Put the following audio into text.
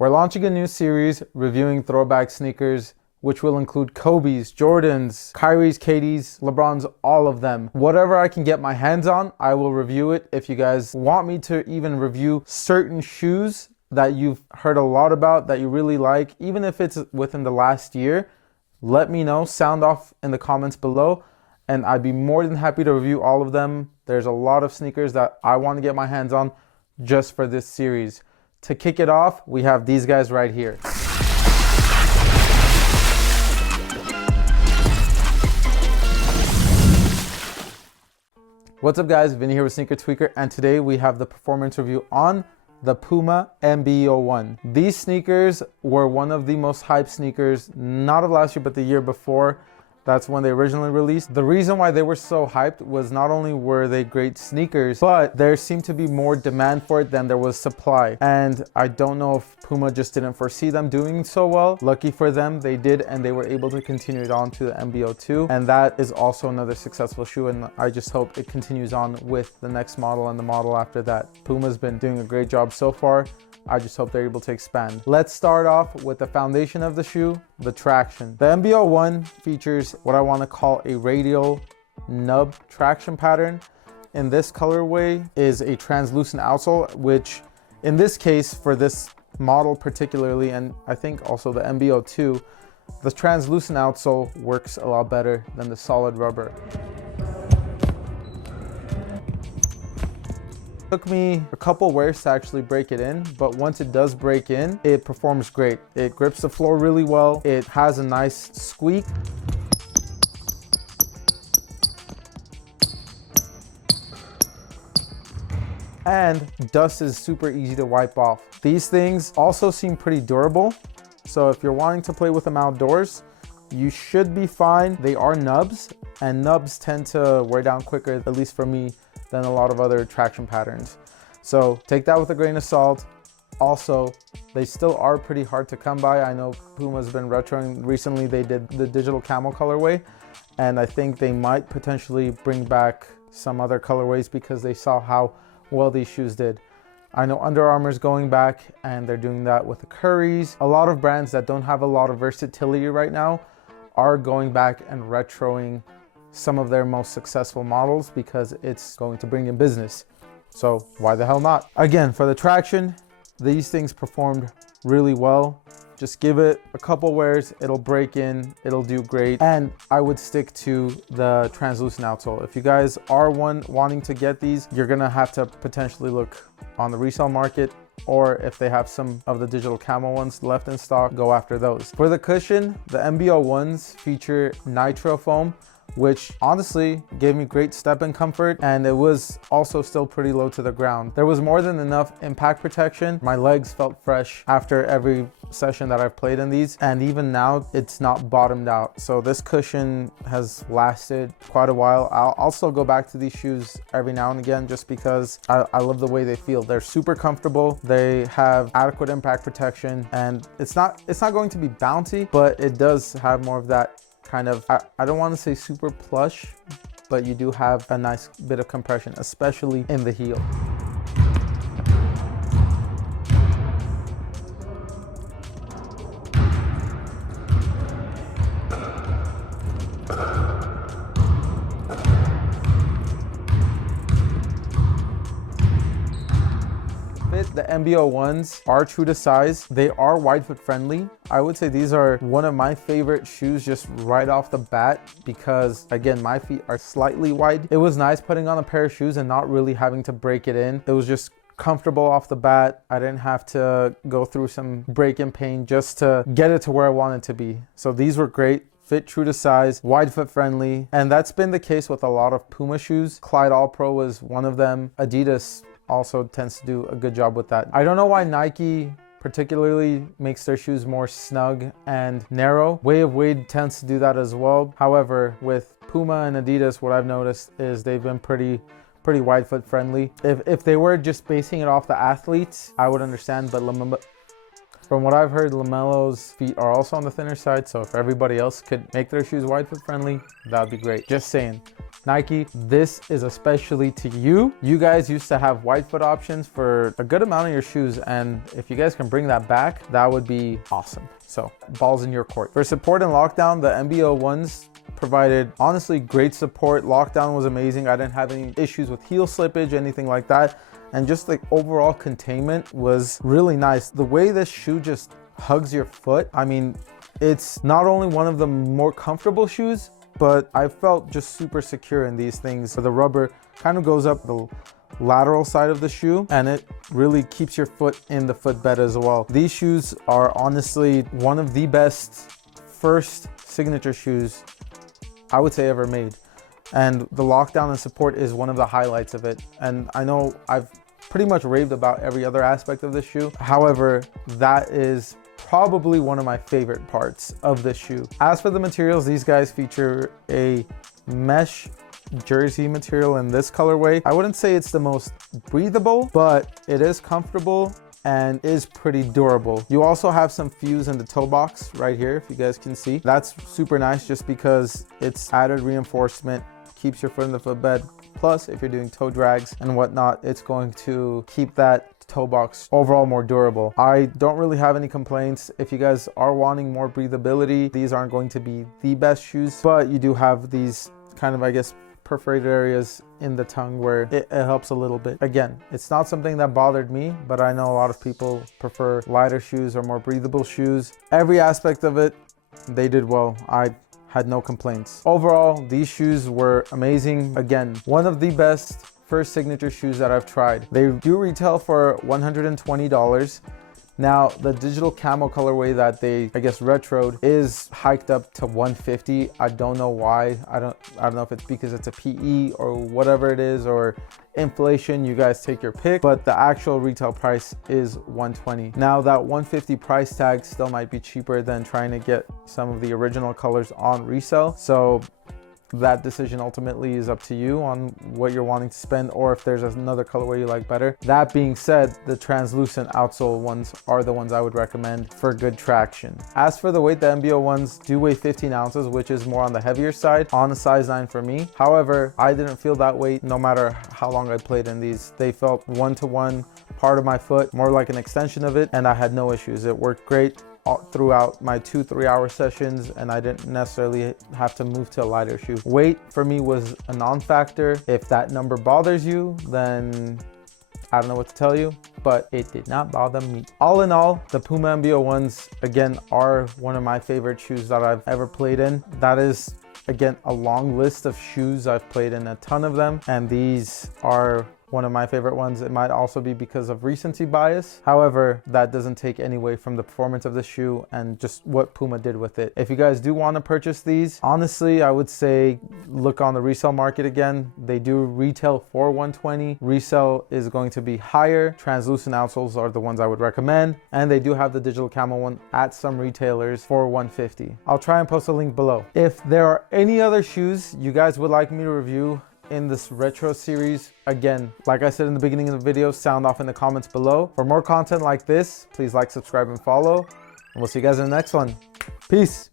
We're launching a new series reviewing throwback sneakers, which will include Kobe's, Jordan's, Kyrie's, KD's, LeBron's, all of them. Whatever I can get my hands on, I will review it. If you guys want me to even review certain shoes that you've heard a lot about, that you really like, even if it's within the last year, let me know, sound off in the comments below, and I'd be more than happy to review all of them. There's a lot of sneakers that I want to get my hands on just for this series. To kick it off, we have these guys right here. What's up guys, Vinny here with SneakrTweakr, and today we have the performance review on the PUMA MB.01. These sneakers were one of the most hyped sneakers, not of last year, but the year before. That's when they originally released. The reason why they were so hyped was not only were they great sneakers, but there seemed to be more demand for it than there was supply. And I don't know if PUMA just didn't foresee them doing so well. Lucky for them, they did, and they were able to continue it on to the MB.02. And that is also another successful shoe, and I just hope it continues on with the next model and the model after that. PUMA's been doing a great job so far. I just hope they're able to expand. Let's start off with the foundation of the shoe, the traction. The MB.01 features what I want to call a radial nub traction pattern. In this colorway is a translucent outsole, which in this case, for this model particularly, and I think also the MB.02, the translucent outsole works a lot better than the solid rubber. Took me a couple wears to actually break it in, but once it does break in, it performs great. It grips the floor really well. It has a nice squeak. And dust is super easy to wipe off. These things also seem pretty durable. So if you're wanting to play with them outdoors, you should be fine. They are nubs, and nubs tend to wear down quicker, at least for me, than a lot of other traction patterns. So take that with a grain of salt. Also, they still are pretty hard to come by. I know Puma's been retroing. Recently they did the digital camel colorway, and I think they might potentially bring back some other colorways because they saw how well these shoes did. I know Under Armour's going back, and they're doing that with the Currys. A lot of brands that don't have a lot of versatility right now are going back and retroing some of their most successful models because it's going to bring in business. So why the hell not? Again, for the traction, these things performed really well. Just give it a couple wears, it'll break in, it'll do great. And I would stick to the translucent outsole. If you guys are wanting to get these, you're gonna have to potentially look on the resale market, or if they have some of the digital camo ones left in stock, go after those. For the cushion, the MB.01s feature nitro foam, which honestly gave me great step-in comfort, and it was also still pretty low to the ground. There was more than enough impact protection. My legs felt fresh after every session that I've played in these, and even now it's not bottomed out. So this cushion has lasted quite a while. I'll still go back to these shoes every now and again just because I love the way they feel. They're super comfortable. They have adequate impact protection, and it's not going to be bouncy, but it does have more of that kind of, I don't want to say super plush, but you do have a nice bit of compression, especially in the heel. The MB.01s are true to size. They are wide foot friendly. I would say these are one of my favorite shoes just right off the bat because, again, my feet are slightly wide. It was nice putting on a pair of shoes and not really having to break it in. It was just comfortable off the bat. I didn't have to go through some break-in pain just to get it to where I wanted it to be. So these were great. Fit true to size, wide foot friendly, and that's been the case with a lot of Puma shoes. Clyde All Pro was one of them. Adidas also tends to do a good job with that. I don't know why Nike particularly makes their shoes more snug and narrow. Way of Wade tends to do that as well. However, with Puma and Adidas, what I've noticed is they've been pretty wide foot friendly. If they were just basing it off the athletes, I would understand, but From what I've heard, LaMelo's feet are also on the thinner side, so if everybody else could make their shoes wide foot friendly, that would be great. Just saying. Nike, this is especially to you. You guys used to have wide foot options for a good amount of your shoes, and if you guys can bring that back, that would be awesome. So, ball's in your court. For support and lockdown, the MB.01s provided honestly great support. Lockdown was amazing. I didn't have any issues with heel slippage, anything like that. And just like overall containment was really nice. The way this shoe just hugs your foot, I mean, it's not only one of the more comfortable shoes, but I felt just super secure in these things. So the rubber kind of goes up the lateral side of the shoe, and it really keeps your foot in the footbed as well. These shoes are honestly one of the best first signature shoes I would say ever made. And the lockdown and support is one of the highlights of it. And I know I've pretty much raved about every other aspect of this shoe. However, that is probably one of my favorite parts of this shoe. As for the materials, these guys feature a mesh jersey material in this colorway. I wouldn't say it's the most breathable, but it is comfortable and is pretty durable. You also have some fuse in the toe box right here, if you guys can see. That's super nice just because it's added reinforcement, keeps your foot in the footbed. Plus, if you're doing toe drags and whatnot, it's going to keep that toe box overall more durable. I don't really have any complaints. If you guys are wanting more breathability, these aren't going to be the best shoes, but you do have these kind of, I guess, perforated areas in the tongue where it helps a little bit. Again, it's not something that bothered me, but I know a lot of people prefer lighter shoes or more breathable shoes. Every aspect of it, they did well. I had no complaints. Overall, these shoes were amazing. Again, one of the best first signature shoes that I've tried. They do retail for $120. Now, the digital camo colorway that they, I guess, retroed is hiked up to $150. I don't know why. I don't know if it's because it's a PE or whatever it is, or inflation. You guys take your pick, but the actual retail price is $120. Now, that $150 price tag still might be cheaper than trying to get some of the original colors on resale. So that decision ultimately is up to you on what you're wanting to spend, or if there's another colorway you like better. That being said, the translucent outsole ones are the ones I would recommend for good traction. As for the weight, the MB.01s do weigh 15 ounces, which is more on the heavier side on a size 9 for me. However, I didn't feel that weight no matter how long I played in these. They felt one-to-one part of my foot, more like an extension of it, and I had no issues. It worked great throughout my 2-3 hour sessions, and I didn't necessarily have to move to a lighter shoe. Weight for me was a non-factor. If that number bothers you, then I don't know what to tell you, but it did not bother me. All in all, the PUMA MB.01s, again, are one of my favorite shoes that I've ever played in. That is, again, a long list of shoes. I've played in a ton of them, and these are one of my favorite ones. It might also be because of recency bias. However, that doesn't take any away from the performance of the shoe and just what Puma did with it. If you guys do want to purchase these, honestly, I would say look on the resale market again. They do retail for $120. Resale is going to be higher. Translucent outsoles are the ones I would recommend. And they do have the digital camo one at some retailers for $150. I'll try and post a link below. If there are any other shoes you guys would like me to review in this retro series, again, like I said in the beginning of the video, sound off in the comments below. For more content like this, please like, subscribe, and follow. And we'll see you guys in the next one. Peace.